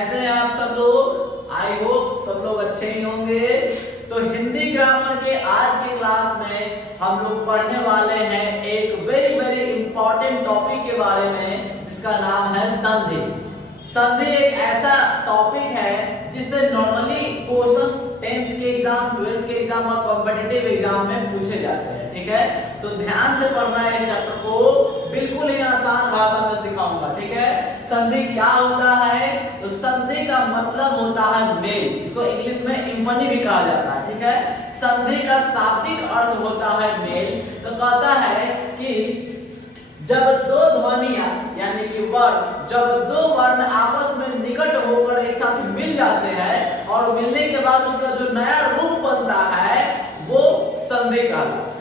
कैसे हैं आप सब लोग? आई होप सब लोग अच्छे ही होंगे। तो हिंदी ग्रामर के आज के क्लास में हम लोग पढ़ने वाले हैं एक वेरी वेरी इंपॉर्टेंट टॉपिक के बारे में जिसका नाम है संधि। संधि एक ऐसा टॉपिक है जिससे नॉर्मली क्वेश्चंस 10th के एग्जाम, 12th के एग्जाम और कॉम्पिटिटिव एग्जाम में पूछे जाते हैं। ठीक है, तो ध्यान से पढ़ना है इस चैप्टर को, बिल्कुल ही आसान भाषा में सिखाऊंगा। ठीक है, संधि क्या होता है? तो संधि का मतलब होता है मेल, इसको इंग्लिश में इंफनी भी कहा जाता है। ठीक है, संधि का शाब्दिक अर्थ होता है मेल। तो कहता है कि जब दो ध्वनियां यानी कि वर्ण, जब दो वर्ण आपस में निकट होकर एक साथ मिल जाते हैं और मिलने के बाद उसका जो नया रूप बनता है वो संधि कहलाता है।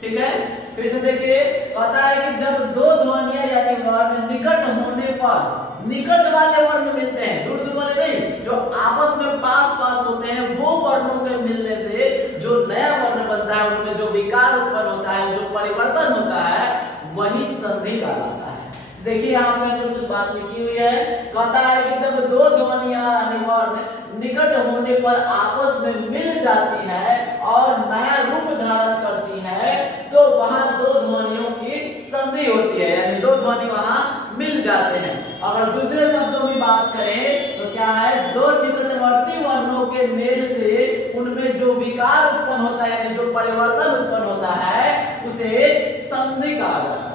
ठीक है, फिर से देखिए, कहता है कि जब दो ध्वनियां यानी वर्ण निकट होने पर, निकट वाले वर्ण मिलते हैं, दूर दूर वाले नहीं, जो आपस में पास पास होते हैं, वो वर्णों के मिलने से जो नया वर्ण बनता है, उनमें जो विकार उत्पन्न होता है, जो परिवर्तन होता है, वही संधि कहलाता है। देखिए यहाँ पे कुछ बात लिखी हुई है, कहता है कि जब दो ध्वनियां यानी वर्ण निकट होने पर आपस में मिल जाती है और नया रूप धारण करती है तो वहां दो ध्वनियों की संधि होती है, यानी दो ध्वनि वहां मिल जाते हैं। अगर दूसरे शब्दों में बात करें तो क्या है, दो निकटवर्ती वर्णों के मेल से उनमें जो विकार उत्पन्न होता है यानी जो परिवर्तन उत्पन्न होता है उसे संधि कहा जाता है।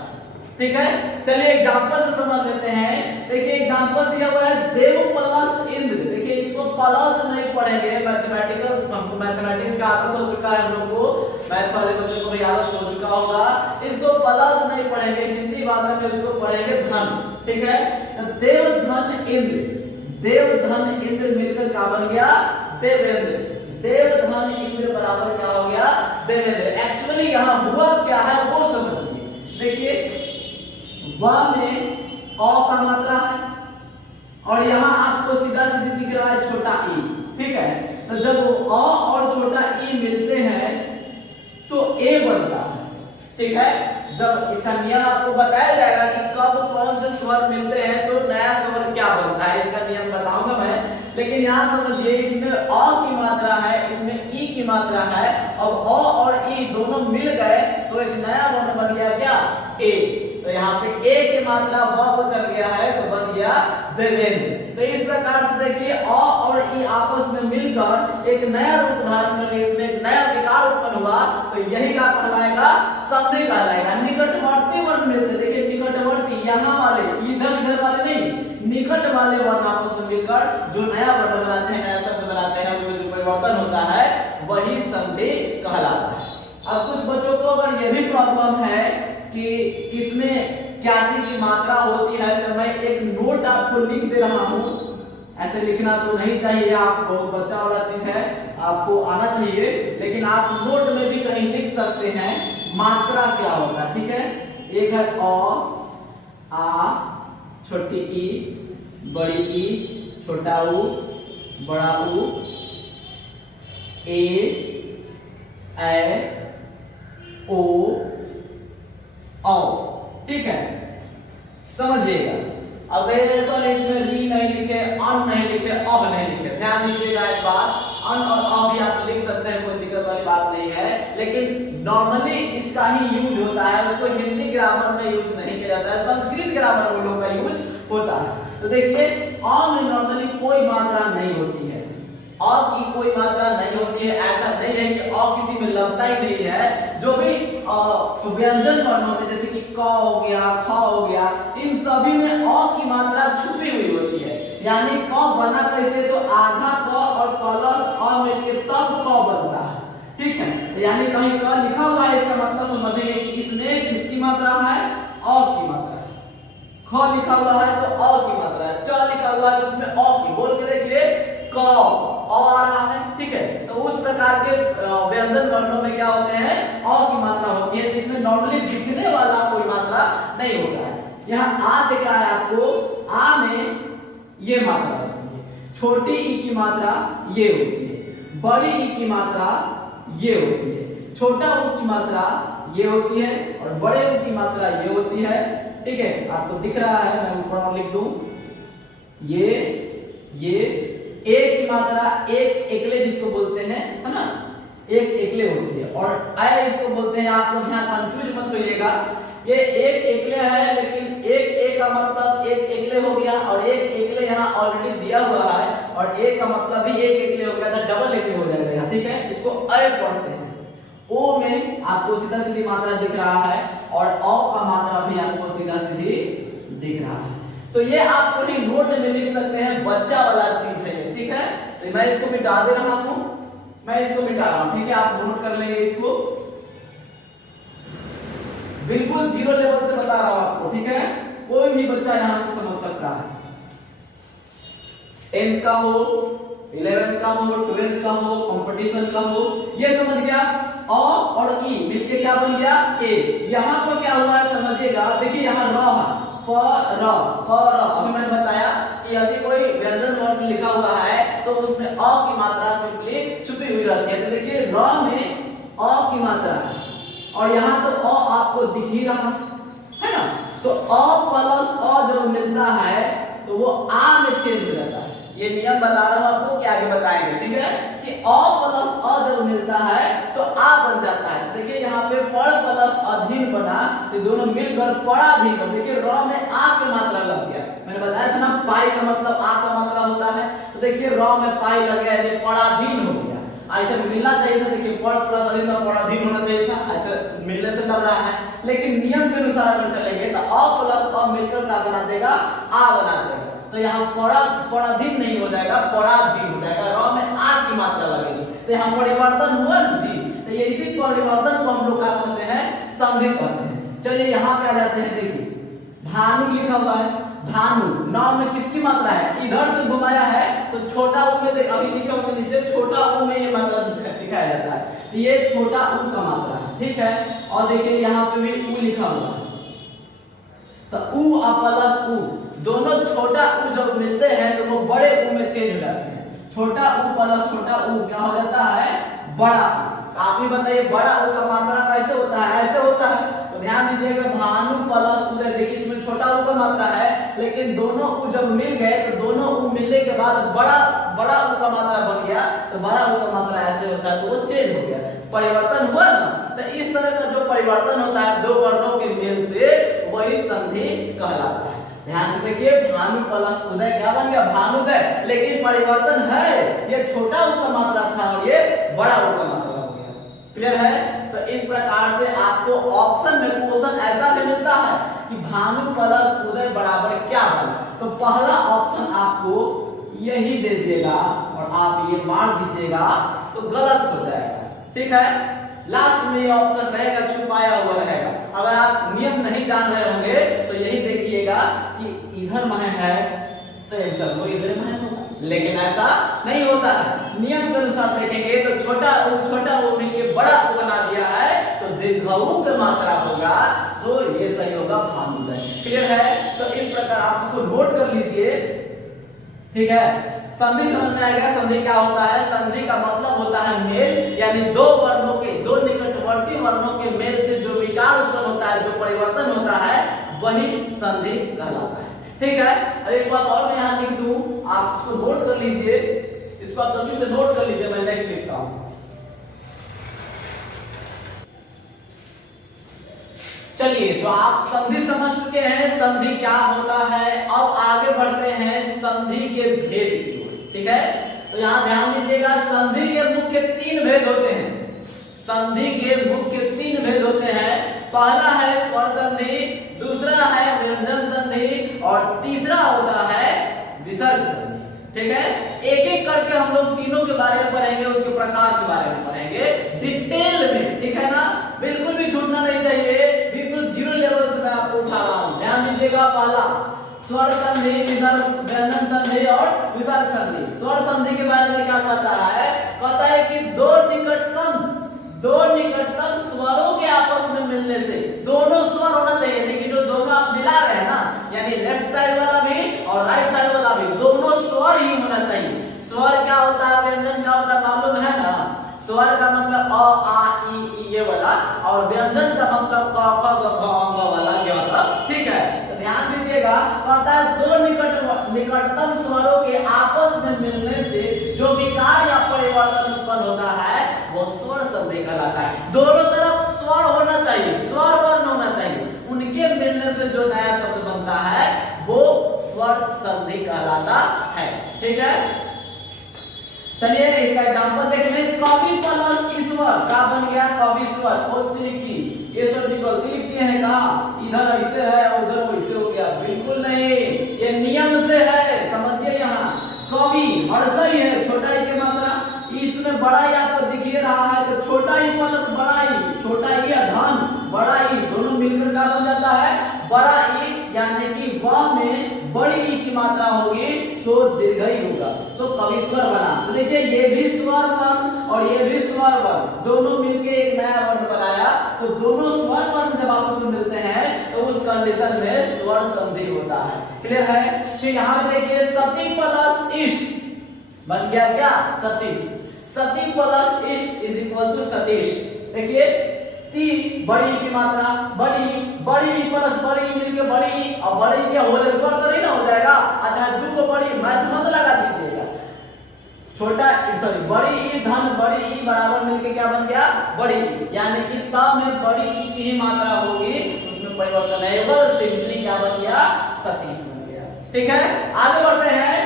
ठीक है, चलिए एग्जांपल से समझ लेते हैं। देखिए एग्जांपल दिया हुआ है देव प्लस इंद्र। देखिए इसको प्लस नहीं पढ़ेंगे, मैथमेटिक्स, हमको मैथमेटिक्स का आदत हो चुका है, हम लोग को मैथ वाले बच्चों को भी आदत हो चुका होगा। इसको प्लस नहीं पढ़ेंगे, हिंदी भाषा में इसको पढ़ेंगे धन। ठीक है, तो देव धन इंद्र, देव धन इंद्र मिलकर क्या बन गया? देवेंद्र। देव धन इंद्र बराबर क्या हो गया? देवेंद्र। एक्चुअली यहाँ हुआ क्या है वो समझिए। देखिए वा में अ का मात्रा है और यहाँ आपको सीधा सीधी दिख रहा है छोटा ई। ठीक है, तो जब अ और छोटा ई मिलते हैं तो ए बनता है। ठीक है, जब इसका नियम आपको बताया जाएगा कि कब कौन से स्वर मिलते हैं तो नया स्वर क्या बनता है, इसका नियम बताऊंगा मैं। लेकिन यहाँ समझिए, इसमें अ की मात्रा है, इसमें ई की मात्रा है। अब अ और ई दोनों मिल गए तो एक नया वर्ण बन गया क्या? ए। तो यहाँ पे ए की मात्रा व पर चल गया है तो बन गया देवेंद्र। तो इस प्रकार से देखिए अ और ई आपस में मिलकर एक नया रूप धारण करके इसमें एक नया विकार उत्पन्न हुआ तो यही क्या कहलाएगा? संधि कहलाएगा। निकटवर्ती वर्ण मिलते, देखिए निकटवर्ती, यहाँ वाले, इधर इधर वाले नहीं, निकट वाले वर्ण आपस में मिलकर जो नया वर्ण बनाते हैं, नया शब्द बनाते हैं, उनमें जो परिवर्तन होता है वही संधि कहलाता है। अब कुछ बच्चों को अगर यह भी प्रॉब्लम है कि किसमें क्या चीज की मात्रा होती है, तो मैं एक नोट आपको लिख दे रहा हूं। ऐसे लिखना तो नहीं चाहिए, आप बहुत बच्चा वाला चीज है, आपको आना चाहिए, लेकिन आप नोट में भी कहीं लिख सकते हैं मात्रा क्या होगा। ठीक है, एक है अ, आ, छोटी ई, बड़ी ई, छोटा ऊ, बड़ा ऊ, ए, ओ, औ। ठीक है, समझिएगा। अब सर इसमें री नहीं लिखे, अन नहीं लिखे, अह नहीं लिखे, ध्यान दीजिएगा एक बात, अन और अ भी आप लिख सकते हैं, कोई दिक्कत वाली बात नहीं है, लेकिन नॉर्मली इसका ही यूज होता है, उसको हिंदी ग्रामर में यूज नहीं किया जाता है, संस्कृत ग्रामर में लोग का यूज होता है। तो देखिए अ में नॉर्मली कोई मात्रा नहीं होती है, अ की कोई मात्रा नहीं होती है। ऐसा नहीं है कि अ किसी में लगता ही नहीं है। जो भी व्यंजन वर्ण होते हैं जैसे कि क हो गया, ख हो गया, इन सभी में अ की मात्रा छुपी हुई होती है। यानी क बना कैसे, तो आधा क और प्लस अ मिलकर तब क बनता है। ठीक है, तो यानी कहीं क लिखा हुआ है, इसका मतलब समझेंगे कि इसमें किसकी मात्रा है? अ की मात्रा है। ख लिखा हुआ है तो अ की मात्रा है, च लिखा हुआ है तो उसमें अ की, बोल के देखिए क आ रहा है। ठीक है, तो उस प्रकार के व्यंजन वर्णों में क्या होते हैं? अ की मात्रा होती है, जिसमें नॉर्मली दिखने वाला कोई मात्रा नहीं होता है। यहाँ आ दिख रहा है आपको, आ में ये मात्रा होती है, छोटी ई की मात्रा ये होती है, बड़ी ई की मात्रा ये होती है, छोटा ऊ की मात्रा ये होती है और बड़े ऊ की मात्रा ये होती है। ठीक है, आपको दिख रहा है, मैं ऊपर और लिख दूं, ये ये एक की मात्रा एक एकले जिसको बोलते हैं, है ना, एक एकले होती है, और अ इसको बोलते हैं। आप लोग यहाँ कंफ्यूज मत होइएगा, ये एक एकले है, लेकिन एक ए का मतलब एक एकले हो गया, और एक एकले यहाँ ऑलरेडी दिया हुआ है, और ए का मतलब भी एक एकले हो गया था, डबल एकले हो जाएगा यहाँ, ठीक है। इसको अ पढ़ते हैं। ओ में आपको सीधा सीधी मात्रा दिख रहा है, और औ का मात्रा भी आपको सीधा सीधी दिख रहा है। तो ये आप कहीं नोट में लिख सकते हैं, बच्चा वाला चीज है ये, ठीक है। तो मैं इसको मिटा दे रहा हूं, मैं इसको मिटा रहा हूं, ठीक है। आप नोट कर लेंगे इसको, बिल्कुल जीरो लेवल से बता रहा हूं आपको, ठीक है। कोई भी बच्चा यहां से समझ सकता है, 10th का हो, 11th का हो, 12th का हो, कंपटीशन का हो, ये समझ गया। अ और ई मिलके क्या बन गया, ए। यहां पर क्या हुआ है समझिएगा, देखिए यहां र है, प र अभी मैंने बताया कि यदि कोई व्यंजन वर्ग लिखा हुआ है तो उसमें अ की मात्रा सिंपली छुपी हुई रहती है। तो देखिए र में अ की मात्रा है, और यहाँ तो अ आपको दिख ही रहा है ना। तो अ प्लस अ जब मिलता है तो वो आ में चेंज हो जाता है। ये नियम बता रहा हूं आपको कि आगे बताएंगे, ठीक है, कि अ प्लस अ जब मिलता है तो आ बन जाता है। देखिए यहाँ पे पड़ प्लस अधीन बना, तो दोनों मिलकर पड़ाधीन बन। देखिए र में आ की मात्रा लग गया, मैंने बताया था ना, पाई का मतलब आ का मात्रा होता है। तो देखिए र में पाई लग गया, ये पड़ाधीन हो गया। ऐसे मिलना चाहिए था, देखिए पड़ प्लस अधीन में पड़ाधीन होना चाहिए था, ऐसे मिलने से डर रहा है। लेकिन नियम के अनुसार अगर चलेंगे तो अ प्लस अ मिलकर क्या बना देगा, आ बना देगा। तो यहाँ पड़ाधीन नहीं हो जाएगा, पड़ाधीन हो जाएगा, र में आ की मात्रा लगेगी। तो यहाँ परिवर्तन हुआ ना जी। तो ये इसी परिवर्तन को हम लोग क्या कहते हैं, संधि कहते हैं। चलिए यहाँ पे आ जाते हैं, देखिए भानु लिखा हुआ है, भानु नाम में किसकी मात्रा है, इधर से घुमाया है तो छोटा ऊ में, अभी लिखा हुआ नीचे छोटा ऊ में ये मात्रा दिखाया जाता है, तो ये छोटा ऊ का मात्रा है, ठीक है। और देखिए यहाँ पे भी ऊ लिखा हुआ है, तो ऊ प्लस ऊ, दोनों छोटा ऊ जब मिलते हैं तो वो बड़े ऊ में चेंज हो जाते हैं। छोटा ऊ प्लस छोटा ऊ क्या हो जाता है, बड़ा ऊ। आप ही बताइए बड़ा ऊ का मात्रा कैसे होता है, ऐसे होता है। तो ध्यान दीजिएगा, भानु प्लस उदय, देखिए इसमें छोटा ऊ का मात्रा है, लेकिन दोनों ऊ जब मिल गए तो दोनों ऊ मिलने के बाद बड़ा ऊ का मात्रा बन गया। तो बड़ा ऊ का मात्रा ऐसे होता है, तो वो चेंज हो गया, परिवर्तन हुआ ना। तो इस तरह का जो परिवर्तन होता है दो वर्णों के मेल से, वही संधि कहलाता है। ध्यान से देखिए, भानु प्लस उदय क्या बन गया, भानुदय, लेकिन परिवर्तन है, ये छोटा ऊ का मात्रा था और ये बड़ा ऊ का मात्रा हो गया। क्लियर है। तो इस प्रकार से आपको ऑप्शन में क्वेश्चन ऐसा भी मिलता है कि भानु प्लस उदय बराबर क्या बना। तो पहला ऑप्शन आपको यही दे देगा और आप ये मार दीजिएगा तो गलत हो जाएगा, ठीक है। लास्ट में ये ऑप्शन रहेगा, छुपाया हुआ रहेगा। अगर आप नियम नहीं जान रहे होंगे तो यही देखिएगा कि इधर में है तो आंसर वो इधर में होगा, लेकिन ऐसा नहीं होता है। नियम के अनुसार देखेंगे तो छोटा ऊ मिलके बड़ा ऊ बना दिया है, तो दीर्घ ऊ की मात्रा होगा, तो ये सही होगा भानुदय। क्लियर है। तो इस प्रकार आप इसको नोट कर लीजिए, ठीक है। संधि समझ में आएगा। संधि क्या होता है, संधि का मतलब होता है मेल, यानी दो वर्णों के, दो निकटवर्ती वर्णों के मेल से जो विकार उत्पन्न होता है, जो परिवर्तन होता है, वही संधि कहलाता है, ठीक है। अब एक बात और मैं यहाँ लिख दूं, आप इसको नोट कर लीजिए, इसको आप जल्दी से नोट कर लीजिए, मैं नेक्स्ट लिखता हूं। चलिए, तो आप संधि समझ चुके हैं, संधि क्या होता है। अब आगे बढ़ते हैं संधि के भेद की ओर, ठीक है। तो यहाँ ध्यान दीजिएगा, संधि के मुख्य तीन भेद होते हैं। संधि के मुख्य तीन भेद होते हैं। पहला है स्वर संधि, दूसरा है व्यंजन संधि, और तीसरा होता है विसर्ग संधि, ठीक है। एक एक करके हम लोग तीनों के बारे में पढ़ेंगे, उसके प्रकार के बारे में पढ़ेंगे डिटेल में, ठीक है ना। बिल्कुल भी छूटना नहीं चाहिए, बिल्कुल जीरो लेवल से मैं आपको उठा रहा हूं। ध्यान दीजिएगा, पहला स्वर संधि, व्यंजन संधि और विसर्ग संधि। स्वर संधि के बारे में क्या कहता है, कहता है कि दो निकटतम स्वरों के आपस में मिलने से, दोनों स्वर होना चाहिए, लेकिन जो दोनों आप मिला रहे हैं ना, यानी लेफ्ट साइड वाला भी और राइट साइड वाला भी, दोनों स्वर ही होना चाहिए। स्वर क्या होता है, व्यंजन क्या होता है, मालूम है ना। स्वर का मतलब अ आ ई ये वाला, और व्यंजन का मतलब क ख ग घ अ वाला ये वाला, ठीक है। तो ध्यान दीजिएगा, कहता है दो निकटतम स्वरों के आपस संधि कहलाता है। ठीक है, चलिए इसका एग्जांपल देख लें। कवि प्लस ईश्वर का बन गया कविश्वर। गलती लिखी, ये सब जी गलती लिखती है का, इधर ऐसे है और उधर वैसे हो गया, बिल्कुल नहीं, ये नियम से है, समझिए। यहाँ कवि हर्षा ही है, छोटा ई की मात्रा, इसमें बड़ा ई आपको दिख ही रहा है, तो छोटा ई प्लस बड़ा ई, छोटा ई या धन बड़ा ई दोनों मिलकर क्या बन जाता है बड़ा ई, यानी कि वह में बड़ी ई की मात्रा होगी सो दीर्घई होगा, सो कविश्वर बना। तो देखिए ये भी स्वर वर्ण और ये भी स्वर वर्ण दोनों मिलके एक नया वर्ण बनाया, तो दोनों स्वर वर्ण जब आपस में मिलते हैं तो उस कंडीशन में स्वर संधि होता है। क्लियर है? फिर यहाँ पे देखिए सती प्लस इश बन गया क्या सतीश। सती प्लस इश इज इक्वल टू सतीश। देखिए ती बड़ी की मात्रा बड़ी प्लस बड़ी मिलके बड़ी, और बड़ी के होल स्क्वायर तो नहीं ना हो जाएगा। अच्छा दो को बड़ी मैथ मत लगा दीजिएगा, छोटा सॉरी बड़ी ई धन बड़ी ई बराबर मिलके क्या बन गया बड़ी ई, यानी कि त में बड़ी ई की ही मात्रा होगी, उसमें परिवर्तन नहीं होगा, तो सिंपली क्या बन गया सतीश बन गया। ठीक है, आगे बढ़ते हैं।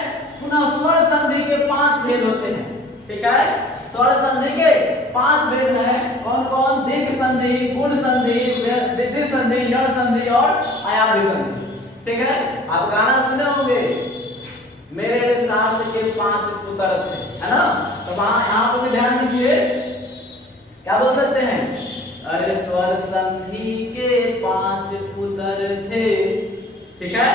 पुनः स्वर संधि के 5 भेद होते हैं। ठीक है, स्वर संधि के 5 भेद हैं। कौन कौन? दीर्घ संधि, गुण संधि, विधि संधि, यण संधि और अयाधि संधि। ठीक है, आप गाना सुने होंगे मेरे सास के 5 पुत्र थे, है ना? तो वहां यहाँ पे भी ध्यान दीजिए, क्या बोल सकते हैं? अरे स्वर संधि के 5 पुत्र थे। ठीक है,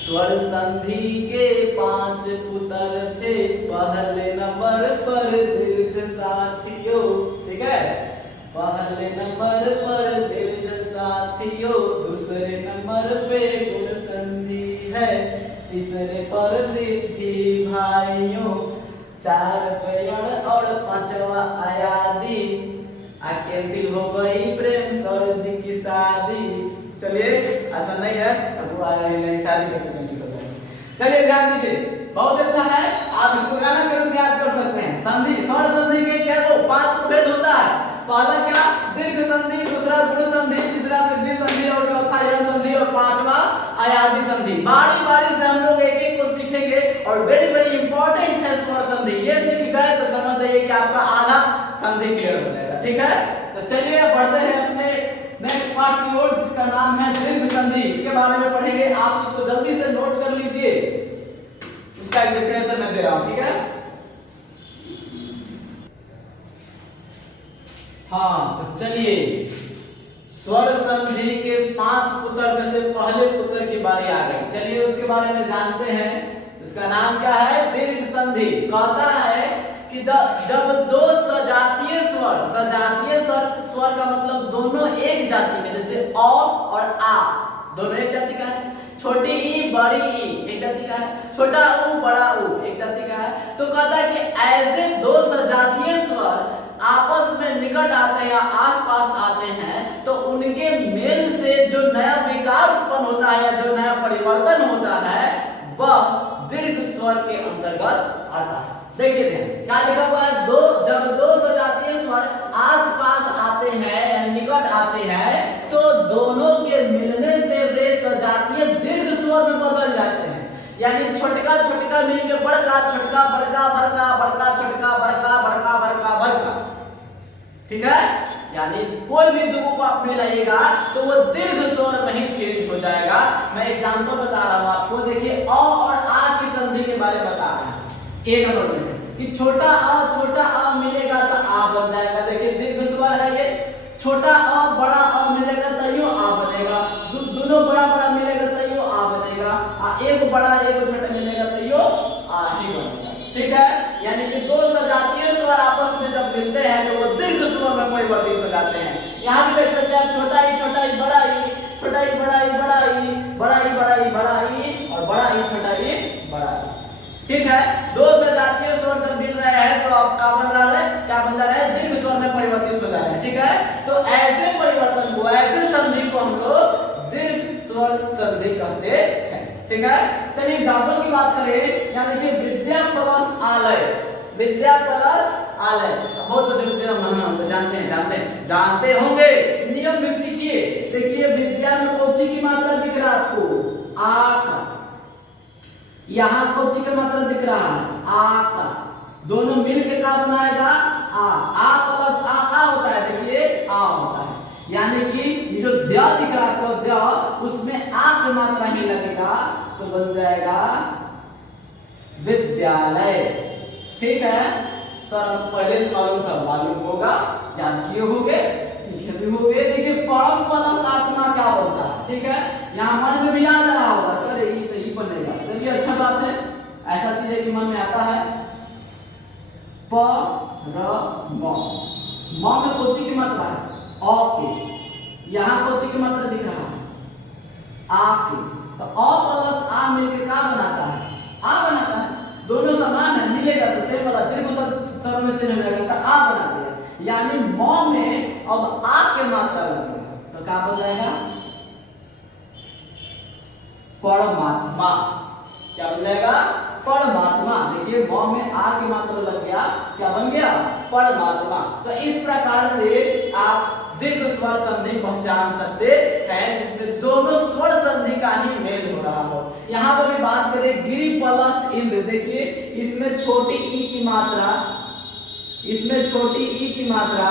स्वर संधि के 5 पुत्र थे, पहले नंबर पर दीर्घ साथियों। ठीक है, पहले नंबर पर दीर्घ साथियों, दूसरे नंबर पे गुण संधि है, तीसरे पर वृद्धि भाइयों, 4 पे यण और 5वां अयाधि। कैंसिल हो गई प्रेम सौर जी की शादी। चलिए ऐसा नहीं है, अब आ रही नहीं शादी कैसे कैंसिल हो जाएगी। चलिए ध्यान दीजिए, बहुत अच्छा है, आप इसको गाना के रूप में याद कर सकते हैं। संधि स्वर संधि के क्या वो 5 भेद होता है। पहला क्या? दीर्घ संधि, दूसरा गुण संधि, तीसरा वृद्धि संधि और चौथा यण संधि और 5वां अयाधि संधि। बारी बारी से हम लोग एक एक को सीखेंगे और वेरी वेरी इंपॉर्टेंट है स्वर संधि। ये सीख गए तो समझ जाइए कि आपका आधा संधि क्लियर हो जाएगा। ठीक है, तो चलिए बढ़ते हैं अपने नेक्स्ट पार्ट की ओर, जिसका नाम है दीर्घ संधि। इसके बारे में पढ़ेंगे, आप उसको जल्दी से नोट कर लीजिए, उसका एक डेफिनेशन मैं दे रहा हूं। ठीक है, हाँ तो चलिए स्वर संधि के 5 पुत्र में से पहले पुत्र की बारी आ गई। चलिए उसके बारे में जानते हैं। इसका नाम क्या है? दीर्घ संधि। कहता है कि जब दो सजातीय स्वर का मतलब दोनों एक जाति के, जैसे अ और आ दोनों एक जाति का है, छोटी ई बड़ी ई एक जाति का है, छोटा ऊ बड़ा ऊ एक जाति का है, तो कहता है कि ऐसे दो सजातीय स्वर आपस में निकट आते हैं या आसपास आते हैं, तो उनके मेल से जो नया विकार उत्पन्न होता है या जो नया परिवर्तन होता है वह दीर्घ स्वर के अंतर्गत आता है। देखिए क्या लिखा हुआ है? जब दो सजातीय स्वर आसपास आते हैं या निकट आते हैं तो दोनों के मिलने से वे सजातीय दीर्घ स्वर में बदल जाते हैं। यानी छोटका छोटका मिलके बड़का, छोटका बड़का, बड़का बड़का छोटका, बड़का बड़का बड़का बड़का। ठीक है, यानी कोई भी दो को आप मिलाइएगा तो वो दीर्घ स्वर में ही चेंज हो जाएगा। मैं एग्जांपल बता रहा हूं आपको, देखिए अ और आ की संधि के बारे में बता रहा हूं। एक नंबर में कि छोटा अ मिलेगा तो आ बन जाएगा। देखिए दीर्घ स्वर है ये, छोटा अ बड़ा अ मिलेगा तो यो आ बनेगा, दोनों बड़ा बड़ा मिलेगा तो यो आ बनेगा, एक बड़ा एक छोटा मिलेगा तो यो आ ही बनेगा। ठीक है, यानी कि दो सजातीय स्वर आपस में जब मिलते हैं तो वो दीर्घ स्वर में परिवर्तित हो जाते हैं। यहाँ भी देख सकते हैं छोटा ई बड़ा ई, छोटा ई बड़ा ई बड़ा ई, बड़ा ई बड़ा ई बड़ा ई और बड़ा ई छोटा ई बड़ा ई। ठीक है, दो सजातीय स्वर जब मिल रहे हैं तो आप क्या बन रहा है? दीर्घ स्वर में परिवर्तित हो जा रहे हैं। ठीक है, तो ऐसे परिवर्तन को, ऐसे संधि को हम लोग दीर्घ स्वर संधि कहते हैं। ठीक है, चलिए एग्जांपल की बात करें। यहाँ देखिए विद्या प्लस आलय, विद्या प्लस आलय। बहुत बच्चे तो जानते होंगे, नियम भी सीखिए। देखिए विद्या में कौन सी की मात्रा दिख रहा है आपको? आ का। यहाँ कौन सी का मात्रा दिख रहा है? आ का। दोनों मिल के क्या बनाएगा? आ प्लस आ होता है, देखिए आ होता है। यानी कि ये जो द दिख रहा है द, उसमें आ की मात्रा ही लगेगा तो बन जाएगा विद्यालय। ठीक है सर, हम पहले से मालूम था, मालूम होगा, याद किए होंगे, सीखे भी होंगे। देखिए परम प्लस आत्मा क्या बनता है? ठीक है, यहाँ मन में भी याद आ रहा होगा, अरे ये तो ही बनेगा। चलिए अच्छा बात है, ऐसा चीज है कि मन में आता है। प र म में कोची की मात्रा है? अ की। यहाँ कोची की मात्रा दिख रहा है? आ की। तो अ प्लस आ मिलकर क्या बनाता है? आ बनाता है। दोनों समान है, मिलेगा तो सेम वाला दीर्घ स्वरों में चेंज हो जाएगा तो आ बनाते हैं। यानी म में अब आ के मात्रा लगेगा तो क्या बन जाएगा? परमात्मा। क्या बन जाएगा? परमात्मा। देखिए म में आ की मात्रा लग गया, क्या बन गया? परमात्मा। तो इस प्रकार से आप दीर्घ स्वर संधि पहचान सकते हैं जिसमें दोनों स्वर संधि का ही मेल हो रहा हो। यहाँ पर भी बात करें गिरी प्लस इंद्र, देखिए इसमें छोटी ई की मात्रा, इसमें छोटी ई की मात्रा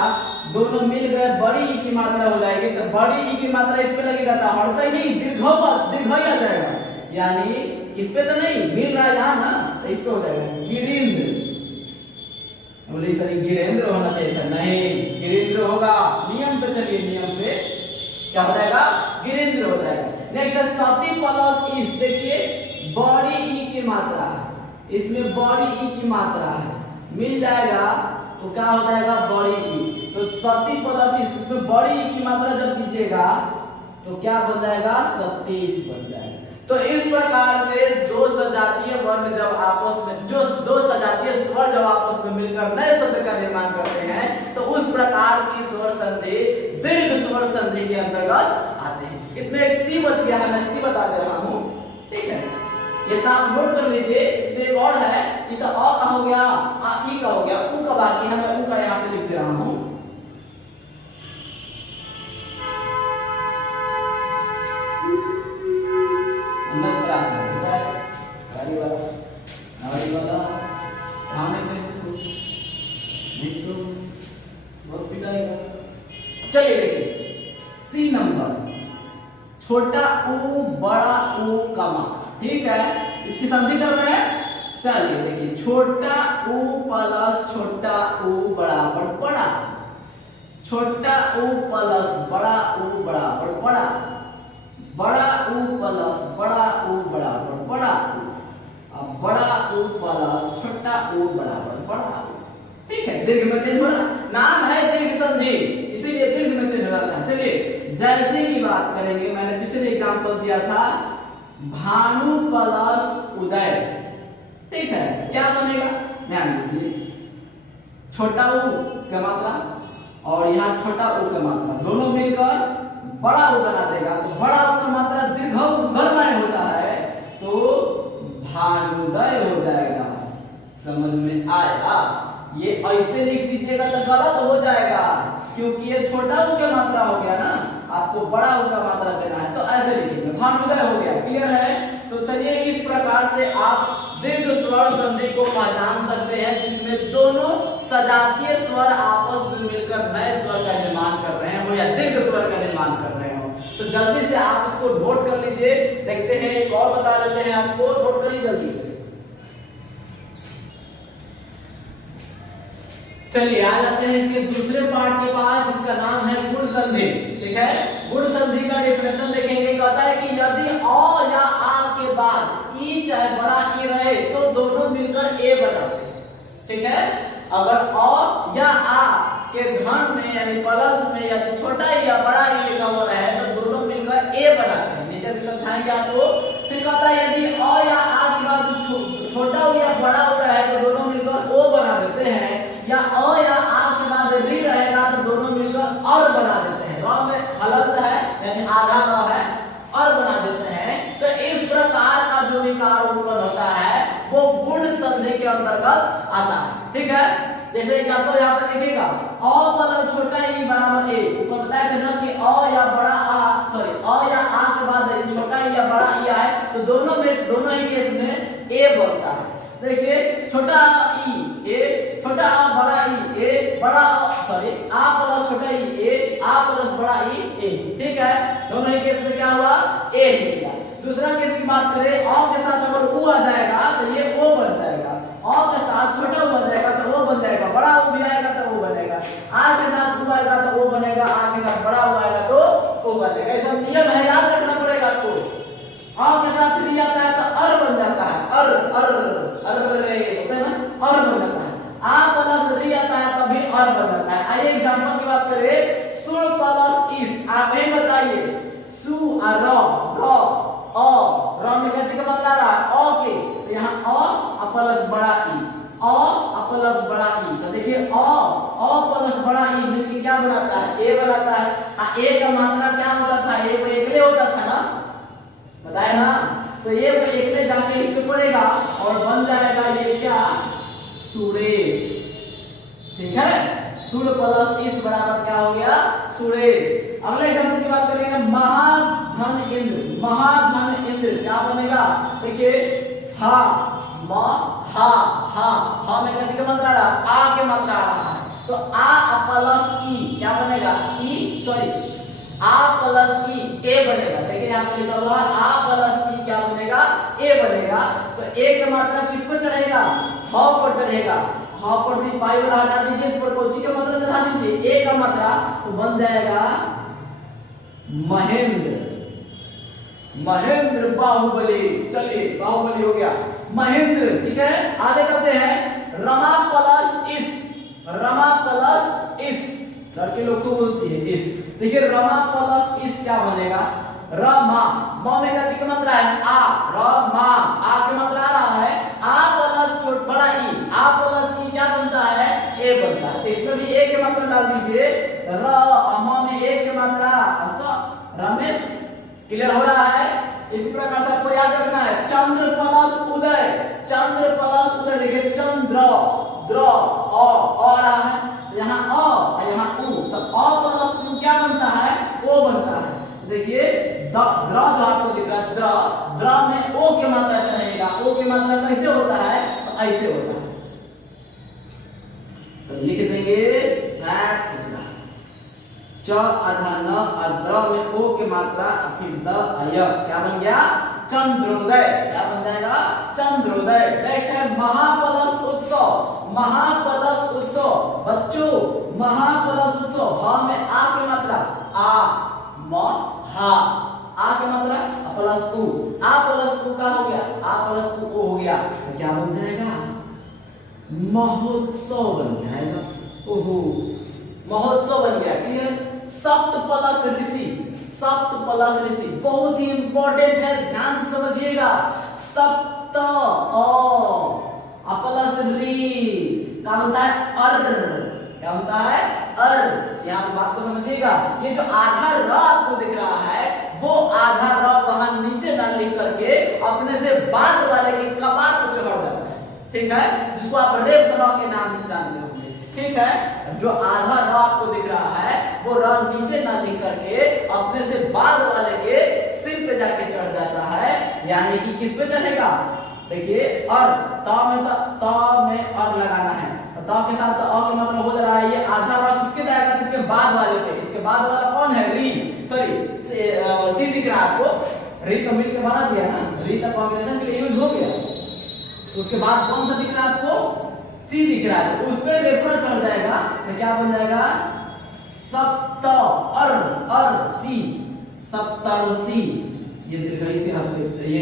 दोनों मिल गए बड़ी ई की मात्रा हो जाएगी। तो बड़ी ई की मात्रा इस पे लगेगा तो हर्षा ही नहीं दीर्घ ही आ जाएगा। यानी इस पे तो नहीं मिल रहा है यहाँ ना, तो इस पे हो जाएगा गिरिंद्र। बोले सर गिरेंद्र होना चाहिए था, नहीं गिरेंद्र होगा। नियम पे चलिए, नियम पे क्या हो जाएगा? गिरेंद्र हो जाएगा। नेक्स्ट है सती प्लस इस, देखिए बड़ी ई की मात्रा है, इसमें बड़ी ई की मात्रा है, मिल जाएगा तो क्या हो जाएगा? बड़ी ई। तो सती प्लस इस, इसमें बड़ी ई की मात्रा जब दीजिएगा तो क्या बन जाएगा? 37 बन जाएगा। तो इस प्रकार से दो सजातीय वर्ण जब आपस में, जो दो सजातीय स्वर जब आपस में मिलकर नए शब्द का निर्माण करते हैं तो उस प्रकार की स्वर संधि दीर्घ स्वर संधि के अंतर्गत आते हैं। इसमें एक सी बच गया है, मैं सी बता दे रहा हूं। ठीक है, ये तो आप नोट कर लीजिए। इसमें एक और है, ये तो अ का हो गया, आ ई का हो गया, उ का बाकी है, मैं उ का यहां से लिख दे रहा हूं। चलिए देखिए सी नंबर, छोटा ऊ बड़ा ऊ का मात्रा। ठीक है, इसकी संधि कर रहे हैं। चलिए देखिए छोटा ऊ प्लस छोटा ऊ बराबर बड़ा, छोटा ऊ प्लस बड़ा ऊ बराबर बड़ा, बड़ा ऊ प्लस बड़ा ऊ बराबर बड़ा ऊ, अब बड़ा ऊ प्लस छोटा ऊ बराबर बड़ा ऊ। ठीक है, दीर्घ में चेंज हो रहा, नाम है दीर्घ संधि, इसीलिए दीर्घ में चेंज हो जाता है। चलिए जैसे की बात करेंगे, मैंने पिछले एग्जांपल दिया था भानु प्लस उदय। ठीक है, क्या बनेगा? ध्यान दीजिए, छोटा ऊ का मात्रा और यहाँ छोटा ऊ का मात्रा दोनों मिलकर बड़ा ऊ बना देगा। तो बड़ा ऊ का मात्रा दीर्घ में होता है तो भानुदय हो जाएगा। समझ में आया? ये ऐसे लिख दीजिएगा तो गलत हो जाएगा, क्योंकि ये छोटा ऊ का मात्रा हो गया ना, आपको बड़ा ऊ का मात्रा देना है, तो ऐसे लिखेंगे भानुदय हो गया। क्लियर है? तो चलिए इस प्रकार से आप दीर्घ स्वर संधि को पहचान सकते हैं जिसमें दोनों सजातीय स्वर आपस में मिलकर नए स्वर का निर्माण कर रहे हो या दीर्घ स्वर का निर्माण कर रहे हो। तो जल्दी से आप इसको नोट कर लीजिए। देखते हैं, एक और बता देते हैं आपको, नोट करिए जल्दी से। चलिए आ जाते हैं इसके दूसरे पार्ट के पास, जिसका नाम है गुण संधि। ठीक है, गुण संधि का डेफिनेशन देखेंगे। कहता है कि यदि अ या आ के बाद ई चाहे बड़ा ई रहे तो दोनों मिलकर ए बनाते हैं। ठीक है, अगर अ या आ के धन में यानी प्लस में यदि छोटा ई या बड़ा ई लिखा हुआ रहे तो दोनों मिलकर ए बनाते हैं। नीचे भी समझाएंगे आपको। फिर कहता है यदि अ या आ के बाद छोटा ऊ या बड़ा ऊ रहे तो दोनों मिलकर ओ बना देते हैं, या अ या आ के बाद री रहेगा तो दोनों मिलकर और बना देते हैं। र में हलंत है यानी आधा र है, और बना देते हैं। तो इस प्रकार का जो विकार उत्पन्न होता है वो गुण संधि के अंतर्गत आता है। ठीक है, जैसे एग्जांपल यहाँ पर देखिएगा अ प्लस छोटा ई बराबर ए। ऊपर बताया था ना कि अ या बड़ा आ सॉरी अ या आ के बाद छोटा ई या बड़ा ई आए तो दोनों ही केस में ए बनता है। देखिए छोटा ई ए, छोटा आ बड़ा ई ए, बड़ा सॉरी आ प्लस छोटा ई ए, आ प्लस बड़ा ई ए। ठीक है, दोनों ही केस में क्या हुआ ए निकला। दूसरा केस की बात करें अ के साथ अगर उ आ जाएगा तो ये ओ बन जाएगा, अ के साथ छोटा उ आ जाएगा तो ओ बन जाएगा, बड़ा उ भी आएगा तो ओ बनेगा, आ के साथ उ आएगा तो ओ बनेगा, आ के साथ बड़ा उ आएगा तो ओ बनेगा। ये सब नियम है, याद रखना पड़ेगा आपको। अ के साथ री आता है तो अर बन जाता है, अर अर अरे होता है ना, अर बन जाता है। आ प्लस री आता है तभी अर बन जाता है। आइए एग्जांपल की बात करें, सुर प्लस इस, आप ही बताइए सु और र र में कैसे का मतलब आ रहा है अ के, तो यहाँ अ प्लस बड़ा ई, अ प्लस बड़ा ई, तो देखिए अ प्लस बड़ा ई मिलके क्या बनाता है ए बनाता है। हाँ ए का मात्रा क्या होता था, ए को एकले होता था ना, बताया ना, तो ये वो एकले जाके इसको पड़ेगा और बन जाएगा ये क्या सुरेश। ठीक है, सुर प्लस इस बराबर क्या हो गया सुरेश। अगले एग्जांपल की बात करेंगे महाधन इंद्र, महाधन इंद्र क्या बनेगा, देखिए हा म हा में कैसे का मात्रा आ रहा आ के मात्रा आ रहा है, तो आ प्लस ई क्या बनेगा ई सॉरी आ प्लस ई ए बनेगा। देखिए यहाँ पे लिखा हुआ आ प्लस ई क्या बनेगा ए बनेगा। तो ए की मात्रा किस पर चढ़ेगा ह पर चढ़ेगा, ह पर से पाई वाला हटा दीजिए, इस पर कोची का मात्रा चढ़ा दीजिए ए का मात्रा, तो बन जाएगा महेंद्र, महेंद्र बाहुबली। चलिए बाहुबली हो गया महेंद्र। ठीक है, आगे चलते हैं रमा प्लस इस, रमा प्लस इस, लड़के लोग को बोलती है इस। देखिए रमा प्लस इस क्या बनेगा रमा, म में कैसे की मात्रा है आ, रमा आ की मात्रा आ रहा है, आ प्लस छोटा बड़ा ई, आ प्लस ई क्या बनता है ए बनता है। तो इसमें भी ए की मात्रा डाल दीजिए, र म में ए की मात्रा रमेश। क्लियर हो रहा है। इसी प्रकार से आपको याद रखना है चंद्र प्लस उदय, चंद्र प्लस उदय। देखिए चंद्र द्र अ रहा है, यहाँ अ यहाँ उ, तो अ प्लस उ क्या बनता है ओ बनता है। देखिए द्र जो आपको दिख रहा है द्र में ओ की मात्रा चढ़ेगा, ओ की मात्रा कैसे होता है तो ऐसे होता है, तो लिख देंगे फैक्ट्स च आधा न अद्र में ओ की मात्रा फिर द अय क्या बन गया चंद्रोदय, क्या बन जाएगा चंद्रोदय। नेक्स्ट है महाप्लस उत्सव, महाप्लस उत्सव बच्चों महाप्लस उत्सव, ह में आ की मात्रा आ म हा, आ की मात्रा प्लस उ, आ प्लस उ का हो गया आ प्लस उ हो गया, तो क्या बन जाएगा महोत्सव बन जाएगा। ओहो महोत्सव बन गया। क्लियर। सप्त प्लस ऋषि, सप्त प्लस ऋषि बहुत ही इंपॉर्टेंट है, ध्यान से समझिएगा। सप्त प्लस री क्या बनता है अर, क्या बनता है अर। यहाँ पे बात को समझिएगा, ये जो आधा र आपको दिख रहा है वो आधा र वहां नीचे ना लिख करके अपने से बाद वाले के कपार को चढ़ जाता है। ठीक है, जिसको आप रेफ र के नाम से जानते होंगे। ठीक है, जो आधा र आपको दिख रहा है वो र नीचे ना लिख करके अपने से बाद वाले के सिर पे जाके चढ़ जाता है, यानी कि किस पे चढ़ेगा देखिए अर, ता में अर लगाना है, तो ता के साथ अ का मतलब हो जा रहा है, ये आधा र किसके जाएगा इसके बाद वाले पे, इसके बाद वाला कौन है री सॉरी सी दिख रहा है आपको, री तो मिलकर बना दिया ना, री का कॉम्बिनेशन के लिए यूज हो गया। उसके बाद कौन सा दिख रहा है आपको सी दिख रहा है, तो उस पर रेफर चढ़ जाएगा, तो क्या बन जाएगा सप्त अर सी, सप्तर्षि। ये दीर्घई से हमसे ये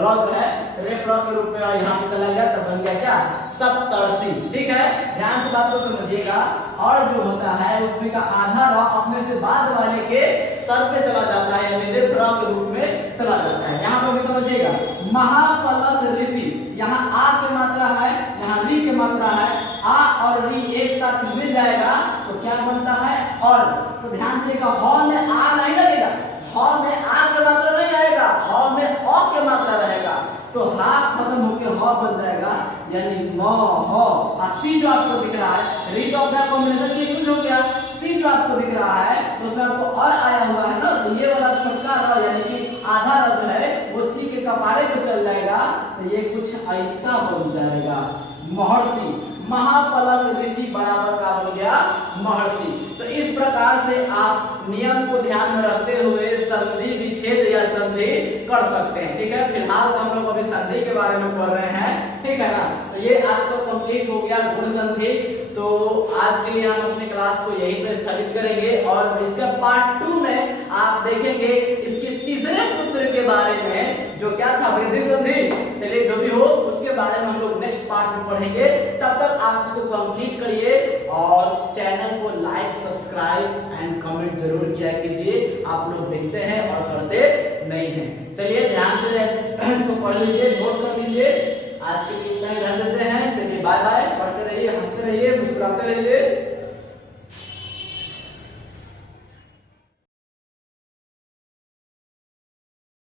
रॉग है रेफर के रूप में यहाँ पे चला गया, तो बन गया क्या सप्तर्षि। ठीक है, ध्यान से बात को समझिएगा। और जो होता है उसमें का आधा र अपने से बाद वाले के सर पे चला जाता है, यानी रेफर के रूप में चला जाता है। यहाँ पर भी समझिएगा महाप्लस ऋषि, यहाँ आ की मात्रा है यहाँ री की मात्रा है, आ और री एक साथ मिल जाएगा तो क्या बनता है और। तो ध्यान दीजिएगा ह में आ नहीं लगेगा, ह में आ की मात्रा नहीं रहेगा, ह में अ की मात्रा रहेगा, तो हा खत्म होकर ह बन जाएगा। यानी म ह, और सी जो आपको दिख रहा है री तो अपना कॉम्बिनेशन के यूज हो गया, सी जो आपको दिख रहा है तो उसमें आपको और आया हुआ है ना, तो ये वाला छोटका र यानी कि आधा र जो है वो सी के कपारे पे चल जाएगा, तो ये कुछ ऐसा बन जाएगा महर्षि, महा प्लस ऋषि बराबर का हो गया महर्षि। तो इस प्रकार से आप नियम को ध्यान में रखते हुए संधि विच्छेद या संधि कर सकते हैं, ठीक है। फिलहाल तो हम लोग अभी संधि के बारे में पढ़ रहे हैं, ठीक है ना। तो ये आपका कंप्लीट हो गया गुण संधि। तो आज के लिए हम अपने क्लास को यहीं पे स्थगित करेंगे और इसका पार्ट 2 में आप देखेंगे इसके तीसरे पुत्र के बारे में जो क्या था वृद्धि संधि। चलिए जो भी हो उसके बारे में हम लोग नेक्स्ट पार्ट में पढ़ेंगे। तब तक आप इसको कंप्लीट करिए और चैनल को लाइक सब्सक्राइब एंड कमेंट जरूर किया कीजिए। आप लोग देखते हैं और करते नहीं हैं। चलिए ध्यान से इसको पढ़ लीजिए, नोट कर लीजिए। आज के लिए इतना ही रहने देते हैं। चलिए बाय बाय, पढ़ते रहिए, हंसते रहिए, मुस्कुराते रहिए।